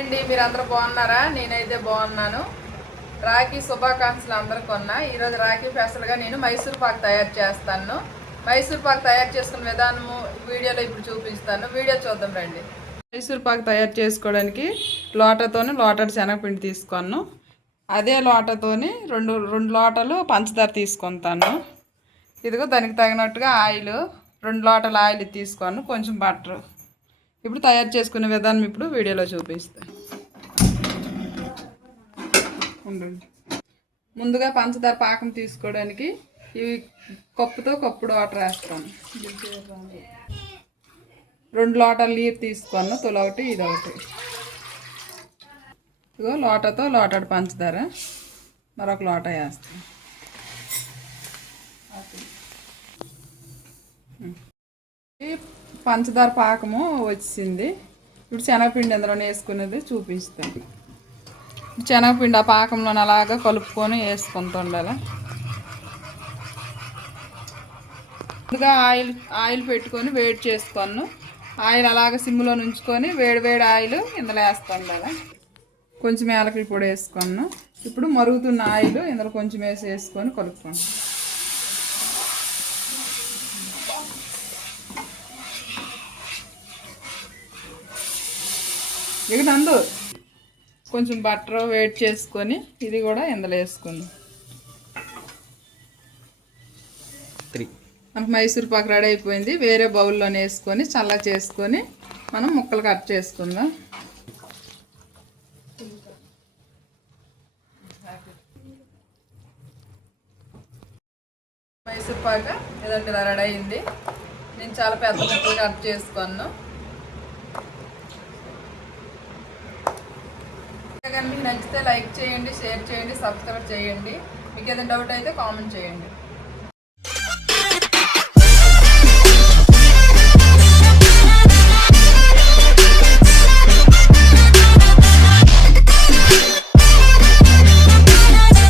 అండి మీరందరూ బాగున్నారా? నేనైతే బాగున్నాను. రాఖీ శుభాకాంక్షలు అందరికీ ఉన్నా. ఈరోజు రాఖీ స్పెషల్గా నేను మైసూర్ పాక్ తయారు చేస్తాను. మైసూర్ పాక్ తయారు చేసుకున్న విధానము వీడియోలో ఇప్పుడు చూపిస్తాను. వీడియో చూద్దాం రండి. మైసూర్ పాక్ తయారు చేసుకోవడానికి లోటడు శనగపిండి తీసుకున్నాను. అదే లోటతోని రెండు లోటలు పంచదార తీసుకుంటాను. ఇదిగో దానికి తగినట్టుగా ఆయిల్ 2 లోటల ఆయిల్ తీసుకున్నాను, కొంచెం బట్టరు. ఇప్పుడు తయారు చేసుకునే విధానం ఇప్పుడు వీడియోలో చూపిస్తాను. ముందుగా పంచదార పాకం తీసుకోవడానికి ఇవి కప్పుతో కప్పుడు వాటర్ వేస్తాను. 2 లోటల నీరు తీసుకున్నాను, తొలొకటి ఇదొకటి. ఇదిగో లోటతో లోటడు పంచదార మరొక లోట వేస్తాను. పంచదార పాకము వచ్చింది. ఇప్పుడు శనగపిండి అందులో వేసుకునేది చూపిస్తాను. శనగపిండి ఆ పాకంలో అలాగా కలుపుకొని వేసుకుంటుండాలి. ముందుగా ఆయిల్ పెట్టుకొని వేడి చేసుకున్నాను. ఆయిల్ అలాగ సిమ్లో నుంచుకొని వేడి ఆయిల్ ఇందులో వేస్తుండాలి. కొంచెం యాలకుల పొడి వేసుకున్నాను. ఇప్పుడు మరుగుతున్న ఆయిల్ ఇందులో కొంచెం వేసుకొని కలుపుకోండి. ఇక నందు కొంచెం బటర్ వేడి చేసుకొని ఇది కూడా ఇందులో వేసుకుంది. మనకు మైసూర్ పాక్ రెడీ అయిపోయింది. వేరే బౌల్లోనే వేసుకొని చల్లగా చేసుకొని మనం ముక్కలు కట్ చేసుకుందాం. మైసూర్ పాక్ ఏదంటే ఇలా రెడీ అయింది. నేను చాలా పెద్ద ముక్కలు కట్ చేసుకున్నాను. మీకు నచ్చితే లైక్ చేయండి, షేర్ చేయండి, సబ్స్క్రైబ్ చేయండి. మీకు ఏదైనా డౌట్ అయితే కామెంట్ చేయండి.